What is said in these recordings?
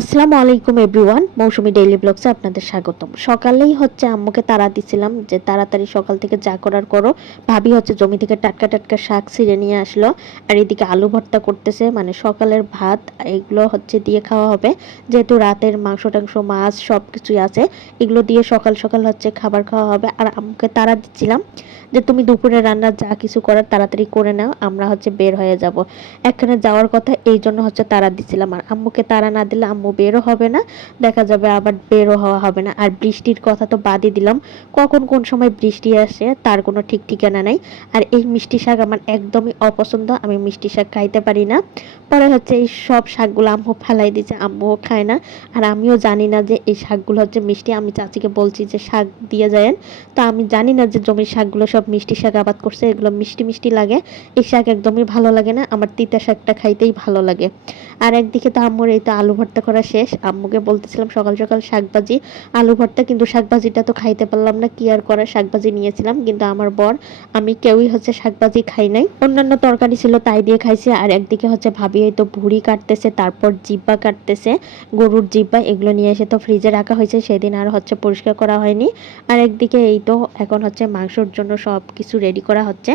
আসসালামু আলাইকুম এভরিওয়ান, মৌসুমী ডেইলি ব্লগসে আপনাদের স্বাগতম। সকালেই হচ্ছে আম্মুকে তাড়া দিছিলাম যে তাড়াতাড়ি সকাল থেকে যা করার করো। ভাবি হচ্ছে জমি থেকে টাটকা টাটকা শাক ছিঁড়ে নিয়ে আসলো, আর এদিকে আলু ভর্তা করতেছে। মানে সকালের ভাত এগুলো হচ্ছে দিয়ে খাওয়া হবে, যেহেতু রাতের মাংস টাংস মাছ সব কিছুই আছে, এগুলো দিয়ে সকাল সকাল হচ্ছে খাবার খাওয়া হবে। আর আম্মুকে তাড়া দিচ্ছিলাম যে তুমি দুপুরে রান্না যা কিছু করার তাড়াতাড়ি করে নাও, আমরা হচ্ছে বের হয়ে যাব। এখানে যাওয়ার কথা, এই জন্য হচ্ছে তাড়া দিচ্ছিলাম। আর আম্মুকে তাড়া না দিলে আম্মু বেরও হবে না, দেখা যাবে আবার বেরও হওয়া হবে না। আর বৃষ্টির কথা তো বাদই দিলাম, কখন কোন সময় বৃষ্টি আসে তার কোনো ঠিক ঠিকানা নেই। আর এই মিষ্টি শাক আমার একদমই অপছন্দ, আমি মিষ্টি শাক খাইতে পারি না। পরে হচ্ছে এই সব শাকগুলো আম্মু ফেলাই দিচ্ছে, আম্মুও খায় না। আর আমিও জানি না যে এই শাকগুলো হচ্ছে মিষ্টি। আমি চাচিকে বলছি যে শাক দিয়ে যায়েন, তো আমি জানি না যে জমির শাকগুলো সব মিষ্টি শাক আবাদ করছে, এগুলো মিষ্টি মিষ্টি লাগে। এই শাক একদমই ভালো লাগে না, আমার তিতা শাকটা খাইতেই ভালো লাগে। আর একদিকে তো আম্মুর এই তো আলু ভর্তা করা শেষ। আম্মুকে বলতেছিলাম সকাল সকাল শাকভাজি আলু ভর্তা, কিন্তু শাকভাজিটা তো খাইতে পারলাম না, কি আর করা। শাকভাজি নিয়েছিলাম, কিন্তু আমার বর আমি কেউই হচ্ছে শাকভাজি খাই নাই, অন্যান্য তরকারি ছিল তাই দিয়ে খাইছি। আর একদিকে হচ্ছে ভাবি এই তো ভুড়ি কাটতেছে, তারপর জিব্বা কাটতেছে, গরুর জিব্বা, এগুলো নিয়ে এসে তো ফ্রিজে রাখা হয়েছে, সেদিন আর হচ্ছে পরিষ্কার করা হয়নি। আর একদিকে এই তো এখন হচ্ছে মাংসর জন্য সব কিছু রেডি করা হচ্ছে।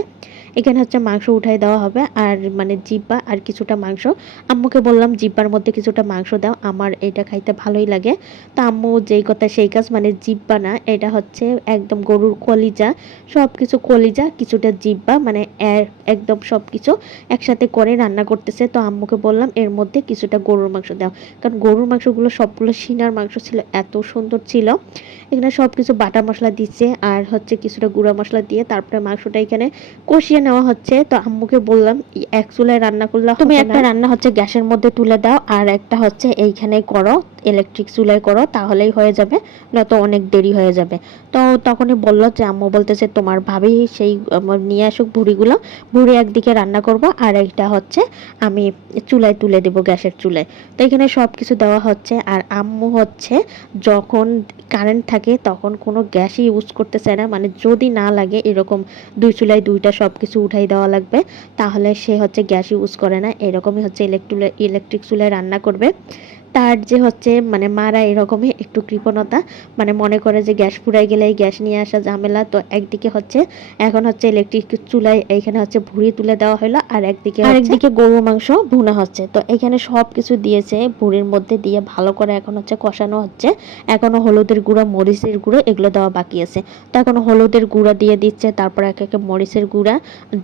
এখানে হচ্ছে মাংস উঠাই দেওয়া হবে, আর মানে জিব্বা আর কিছুটা মাংস। আম্মুকে বললাম জিব্বার মধ্যে কিছুটা মাংস দাও, আমার এটা খাইতে ভালোই লাগে। তা আম্মু যেই কথা সেই কাজ, মানে জিব্বা না, এটা হচ্ছে একদম গরুর কলিজা, সব কিছু কলিজা কিছুটা জিব্বা, মানে একদম সব কিছু একসাথে করে রান্না করতেছে। তো আম্মুকে বললাম এর মধ্যে কিছুটা গরুর মাংস দাও, কারণ গরুর মাংসগুলো সবগুলো সিনার মাংস ছিল, এত সুন্দর ছিল। এখানে সব কিছু বাটা মশলা দিচ্ছে, আর হচ্ছে কিছুটা গুঁড়া মশলা দিয়ে তারপরে মাংসটা এখানে কষিয়ে নেওয়া হচ্ছে। তো আম্মুকে বললাম এক চুলায় রান্না করলে তুমি একটা রান্না হচ্ছে গ্যাসের মধ্যে তুলে দাও, আর একটা হচ্ছে এইখানে করো, ইলেকট্রিক চুলায় করো, তাহলেই হয়ে যাবে, নয়তো অনেক দেরি হয়ে যাবে। তো তখনই বললো যে আম্মু বলতেছে তোমার ভাবি সেই নিয়ে আসুক ভুড়িগুলো, ভুড়ি একদিকে রান্না করব, আর একটা হচ্ছে আমি চুলায় তুলে দেবো, গ্যাসের চুলায়। তো এখানে সব কিছু দেওয়া হচ্ছে। আর আম্মু হচ্ছে যখন কারেন্ট থাকে তখন কোনো গ্যাসই ইউজ করতে চায় না, মানে যদি না লাগে এরকম দুই চুলায় দুইটা সব কিছু উঠাই দেওয়া লাগবে, তাহলে সে হচ্ছে গ্যাস ইউজ করে না, এরকমই হচ্ছে ইলেকট্রিক চুলায় রান্না করবে। তার যে হচ্ছে মানে মারা এরকমই একটু কৃপণতা, মানে মনে করে যে গ্যাস ফুরাই গেলে গ্যাস নিয়ে আসা ঝামেলা। তো একদিকে হচ্ছে এখন হচ্ছে ইলেকট্রিক চুলায় এইখানে হচ্ছে ভুড়ি তুলে দেওয়া হলো, আর একদিকে গরু মাংস ভুনা হচ্ছে। তো এখানে সব কিছু দিয়েছে ভুড়ির মধ্যে দিয়ে ভালো করে এখন হচ্ছে কষানো হচ্ছে। এখনো হলুদের গুঁড়া মরিচের গুঁড়ো এগুলো দেওয়া বাকি আছে, তো এখন হলুদের গুঁড়া দিয়ে দিচ্ছে, তারপর এক একে মরিচের গুঁড়া,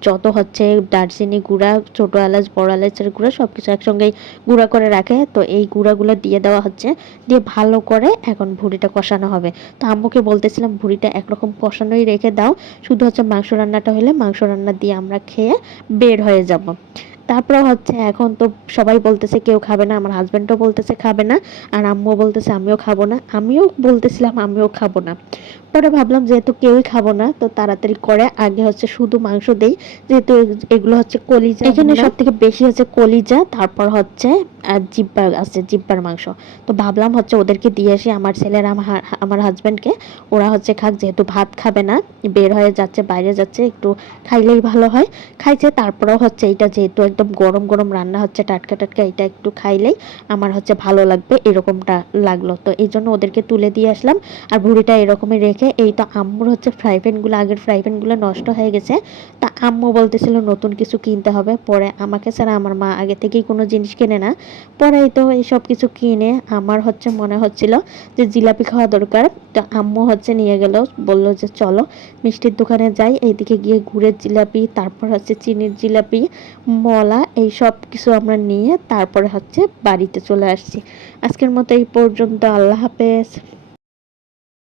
যত হচ্ছে দারচিনি গুঁড়া, ছোট এলাচ বড় এলাচের গুঁড়া সবকিছু একসঙ্গে গুঁড়া করে রাখে, তো এই গুঁড়াগুলো দিয়ে দেওয়া হচ্ছে। দিয়ে ভালো করে এখন ভুড়িটা কষানো হবে। তো আম্মুকে বলতেছিলাম ভুড়িটা একরকম কষানোই রেখে দাও, শুধু হচ্ছে মাংস রান্নাটা হলে মাংস রান্না দিয়ে আমরা খেয়ে বের হয়ে যাব। তারপরে হচ্ছে এখন তো সবাই বলতেছে কেউ খাবে না, আমার হাজব্যান্ডও বলতেছে খাবে না, আর আম্মুও বলতেছে আমিও খাবো না, আমিও বলতেছিলাম আমিও খাবো না। পরে ভাবলাম যেহেতু কেউই খাবো না, তো তাড়াতাড়ি করে আগে হচ্ছে শুধু মাংস দেই, যেহেতু এগুলো হচ্ছে কলিজা, এখানে সব থেকে বেশি হচ্ছে কলিজা, তারপর হচ্ছে জিব্বা আছে, জিব্বার মাংস। তো ভাবলাম হচ্ছে ওদেরকে দিয়ে আসি, আমার ছেলের আমার হাজব্যান্ডকে, ওরা হচ্ছে খাক, যেহেতু ভাত খাবে না, বের হয়ে যাচ্ছে বাইরে যাচ্ছে, একটু খাইলেই ভালো হয়। খাইছে, তারপরেও হচ্ছে এইটা যেহেতু একদম গরম গরম রান্না হচ্ছে টাটকা টাটকা, এটা একটু খাইলেই আমার হচ্ছে ভালো লাগবে, এরকমটা লাগলো। তো এই জন্য ওদেরকে তুলে দিয়ে আসলাম। আর ভুড়িটা এরকমই রেখে, এই তো আম্মুর হচ্ছে ফ্রাই প্যানগুলো, আগের ফ্রাই প্যানগুলো নষ্ট হয়ে গেছে, তা আম্মু বলতেছিল নতুন কিছু কিনতে হবে। পরে আমাকে ছাড়া আমার মা আগে থেকেই কোনো জিনিস কেনে না, পরে এই তো এই সব কিছু কিনে আমার হচ্ছে মনে হচ্ছিল যে জিলাপি খাওয়া দরকার। তো আম্মু হচ্ছে নিয়ে গেল, বলল যে চলো মিষ্টির দোকানে যাই, এইদিকে গিয়ে গুড়ের জিলাপি, তারপর হচ্ছে চিনির জিলাপি, মলা, এই সব কিছু আমরা নিয়ে তারপরে হচ্ছে বাড়িতে চলে আসছি। আজকের মতো এই পর্যন্ত, আল্লাহ হাফেজ।